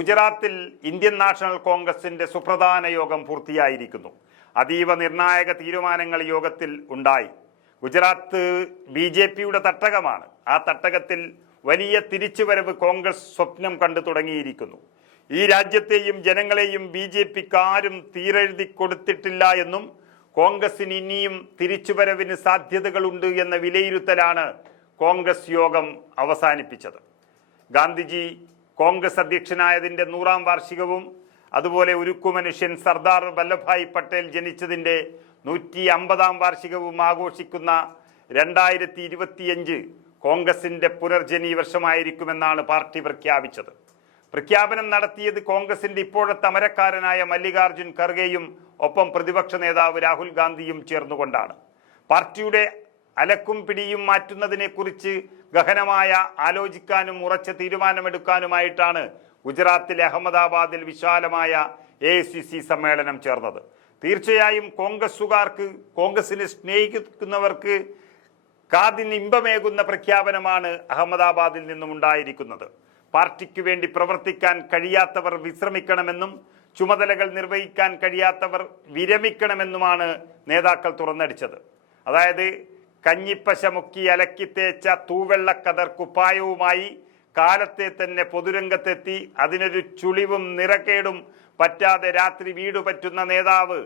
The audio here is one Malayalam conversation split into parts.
ഗുജറാത്തിൽ ഇന്ത്യൻ നാഷണൽ കോൺഗ്രസിന്റെ സുപ്രധാന യോഗം പൂർത്തിയായിരിക്കുന്നു. അതീവ നിർണായക തീരുമാനങ്ങൾ യോഗത്തിൽ ഉണ്ടായി. ഗുജറാത്ത് ബി ജെ പിയുടെ തട്ടകമാണ്. ആ തട്ടകത്തിൽ വലിയ തിരിച്ചുവരവ് കോൺഗ്രസ് സ്വപ്നം കണ്ടു തുടങ്ങിയിരിക്കുന്നു. ഈ രാജ്യത്തെയും ജനങ്ങളെയും ബി ജെ പിക്ക് ആരും തീരെഴുതി കൊടുത്തിട്ടില്ല എന്നും കോൺഗ്രസിന് ഇനിയും തിരിച്ചുവരവിന് സാധ്യതകളുണ്ട് എന്ന വിലയിരുത്തലാണ് കോൺഗ്രസ് യോഗം അവസാനിപ്പിച്ചത്. ഗാന്ധിജി കോൺഗ്രസ് അധ്യക്ഷനായതിന്റെ നൂറാം വാർഷികവും അതുപോലെ ഉരുക്കുമനുഷ്യൻ സർദാർ വല്ലഭായ് പട്ടേൽ ജനിച്ചതിന്റെ നൂറ്റി അമ്പതാം വാർഷികവും ആഘോഷിക്കുന്ന രണ്ടായിരത്തി ഇരുപത്തിയഞ്ച് കോൺഗ്രസിന്റെ പുനർജനി വർഷമായിരിക്കുമെന്നാണ് പാർട്ടി പ്രഖ്യാപിച്ചത്. പ്രഖ്യാപനം നടത്തിയത് കോൺഗ്രസിന്റെ ഇപ്പോഴത്തെ അമരക്കാരനായ മല്ലികാർജുൻ ഖർഗെയും ഒപ്പം പ്രതിപക്ഷ നേതാവ് രാഹുൽ ഗാന്ധിയും ചേർന്നുകൊണ്ടാണ്. പാർട്ടിയുടെ അലക്കും പിടിയും മാറ്റുന്നതിനെക്കുറിച്ച് ഗഹനമായ ആലോചിക്കാനും ഉറച്ച തീരുമാനമെടുക്കാനുമായിട്ടാണ് ഗുജറാത്തിലെ അഹമ്മദാബാദിൽ വിശാലമായ എ സമ്മേളനം ചേർന്നത്. തീർച്ചയായും കോൺഗ്രസുകാർക്ക് കോൺഗ്രസിനെ സ്നേഹിക്കുന്നവർക്ക് കാതിന് ഇമ്പമേകുന്ന പ്രഖ്യാപനമാണ് അഹമ്മദാബാദിൽ നിന്നും ഉണ്ടായിരിക്കുന്നത്. പാർട്ടിക്ക് വേണ്ടി പ്രവർത്തിക്കാൻ കഴിയാത്തവർ വിശ്രമിക്കണമെന്നും ചുമതലകൾ നിർവഹിക്കാൻ കഴിയാത്തവർ വിരമിക്കണമെന്നുമാണ് നേതാക്കൾ തുറന്നടിച്ചത്. അതായത് കഞ്ഞിപ്പശ മുക്കി അലക്കി തേച്ച തൂവെള്ളക്കതർ കുപ്പായവുമായി കാലത്തെ തന്നെ പൊതുരംഗത്തെത്തി അതിനൊരു ചുളിവും നിറക്കേടും പറ്റാതെ രാത്രി വീട് പറ്റുന്ന നേതാവ്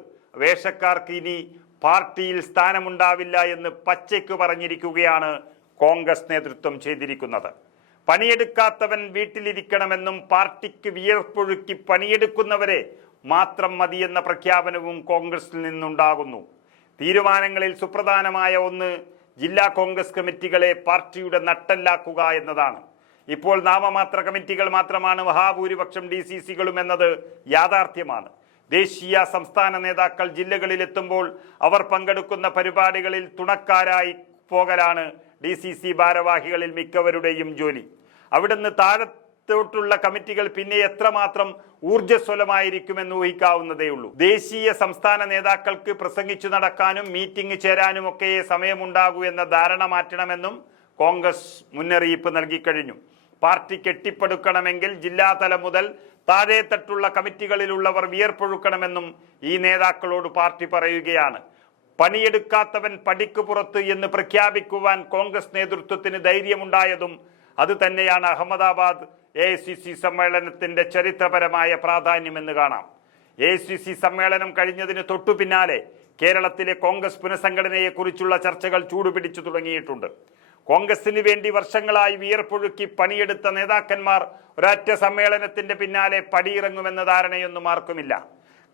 വേഷക്കാർക്ക് ഇനി പാർട്ടിയിൽ സ്ഥാനമുണ്ടാവില്ല എന്ന് പച്ചയ്ക്ക് പറഞ്ഞിരിക്കുകയാണ് കോൺഗ്രസ് നേതൃത്വം ചെയ്തിരിക്കുന്നത്. പണിയെടുക്കാത്തവൻ വീട്ടിലിരിക്കണമെന്നും പാർട്ടിക്ക് വിയർപ്പൊഴുക്കി പണിയെടുക്കുന്നവരെ മാത്രം മതിയെന്ന പ്രഖ്യാപനവും കോൺഗ്രസിൽ നിന്നുണ്ടാകുന്നു. തീരുമാനങ്ങളിൽ സുപ്രധാനമായ ഒന്ന് ജില്ലാ കോൺഗ്രസ് കമ്മിറ്റികളെ പാർട്ടിയുടെ നട്ടല്ലാക്കുക എന്നതാണ്. ഇപ്പോൾ നാമമാത്ര കമ്മിറ്റികൾ മാത്രമാണ് മഹാഭൂരിപക്ഷം ഡി സി സികളും എന്നത് യാഥാർത്ഥ്യമാണ്. ദേശീയ സംസ്ഥാന നേതാക്കൾ ജില്ലകളിൽ എത്തുമ്പോൾ അവർ പങ്കെടുക്കുന്ന പരിപാടികളിൽ തുണക്കാരായി പോകലാണ് ഡി സി സി ഭാരവാഹികളിൽ മിക്കവരുടെയും ജോലി. അവിടുന്ന് താഴത്തോട്ടുള്ള കമ്മിറ്റികൾ പിന്നെ എത്രമാത്രം ഊർജസ്വലമായിരിക്കുമെന്ന് ഊഹിക്കാവുന്നതേ ഉള്ളൂ. ദേശീയ സംസ്ഥാന നേതാക്കൾക്ക് പ്രസംഗിച്ചു നടക്കാനും മീറ്റിംഗ് ചേരാനും ഒക്കെ സമയമുണ്ടാകൂ എന്ന ധാരണ മാറ്റണമെന്നും കോൺഗ്രസ് മുന്നറിയിപ്പ് നൽകിക്കഴിഞ്ഞു. പാർട്ടി കെട്ടിപ്പടുക്കണമെങ്കിൽ ജില്ലാതലം മുതൽ താഴെത്തട്ടുള്ള കമ്മിറ്റികളിലുള്ളവർ വിയർപ്പൊഴുക്കണമെന്നും ഈ നേതാക്കളോട് പാർട്ടി പറയുകയാണ്. പണിയെടുക്കാത്തവൻ പടിക്ക് പുറത്ത് എന്ന് പ്രഖ്യാപിക്കുവാൻ കോൺഗ്രസ് നേതൃത്വത്തിന് ധൈര്യമുണ്ടായതും അത് തന്നെയാണ് അഹമ്മദാബാദ് എ സി സി സമ്മേളനത്തിന്റെ ചരിത്രപരമായ പ്രാധാന്യം എന്ന് കാണാം. എ സി സി സമ്മേളനം കഴിഞ്ഞതിന് തൊട്ടു പിന്നാലെ കേരളത്തിലെ കോൺഗ്രസ് പുനഃസംഘടനയെക്കുറിച്ചുള്ള ചർച്ചകൾ ചൂടുപിടിച്ചു തുടങ്ങിയിട്ടുണ്ട്. കോൺഗ്രസിന് വേണ്ടി വർഷങ്ങളായി വിയർപ്പൊഴുക്കി പണിയെടുത്ത നേതാക്കന്മാർ ഒരൊറ്റ സമ്മേളനത്തിന്റെ പിന്നാലെ പടിയിറങ്ങുമെന്ന ധാരണയൊന്നും ആർക്കുമില്ല.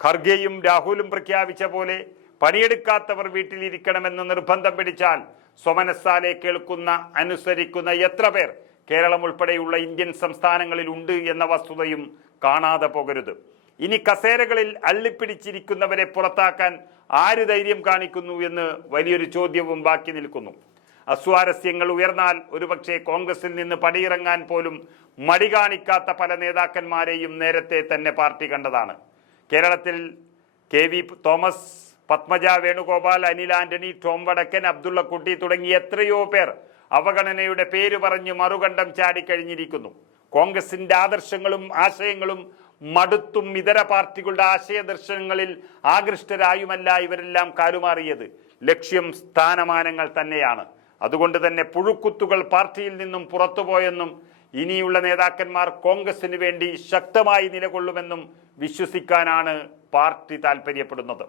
ഖർഗെയും രാഹുലും പ്രഖ്യാപിച്ച പോലെ പണിയെടുക്കാത്തവർ വീട്ടിലിരിക്കണമെന്ന് നിർബന്ധം പിടിച്ചാൽ സ്വമനസ്സാലെ കേൾക്കുന്ന അനുസരിക്കുന്ന എത്ര പേർ കേരളം ഉൾപ്പെടെയുള്ള ഇന്ത്യൻ സംസ്ഥാനങ്ങളിൽ ഉണ്ട് എന്ന വസ്തുതയും കാണാതെ പോകരുത്. ഇനി കസേരകളിൽ അള്ളിപ്പിടിച്ചിരിക്കുന്നവരെ പുറത്താക്കാൻ ആര് ധൈര്യം കാണിക്കുന്നു എന്ന് വലിയൊരു ചോദ്യവും ബാക്കി നിൽക്കുന്നു. അസ്വാരസ്യങ്ങൾ ഉയർന്നാൽ ഒരുപക്ഷെ കോൺഗ്രസിൽ നിന്ന് പടിയിറങ്ങാൻ പോലും മടി കാണിക്കാത്ത പല നേതാക്കന്മാരെയും നേരത്തെ തന്നെ പാർട്ടി കണ്ടതാണ്. കേരളത്തിൽ കെ വി തോമസ് പത്മജ വേണുഗോപാൽ അനിൽ ആന്റണി ടോം വടക്കൻ അബ്ദുള്ളക്കുട്ടി തുടങ്ങി എത്രയോ പേർ അവഗണനയുടെ പേര് പറഞ്ഞ് മറുകണ്ഠം ചാടിക്കഴിഞ്ഞിരിക്കുന്നു കോൺഗ്രസിന്റെ ആദർശങ്ങളും ആശയങ്ങളും മടുത്തും ഇതര പാർട്ടികളുടെ ആശയദർശനങ്ങളിൽ ആകൃഷ്ടരായുമല്ല ഇവരെല്ലാം കാലുമാറിയത് ലക്ഷ്യം സ്ഥാനമാനങ്ങൾ തന്നെയാണ്. അതുകൊണ്ട് തന്നെ പുഴുക്കുത്തുകൾ പാർട്ടിയിൽ നിന്നും പുറത്തുപോയെന്നും ഇനിയുള്ള നേതാക്കന്മാർ കോൺഗ്രസിന് വേണ്ടി ശക്തമായി നിലകൊള്ളുമെന്നും വിശ്വസിക്കാനാണ് പാർട്ടി താൽപ്പര്യപ്പെടുന്നത്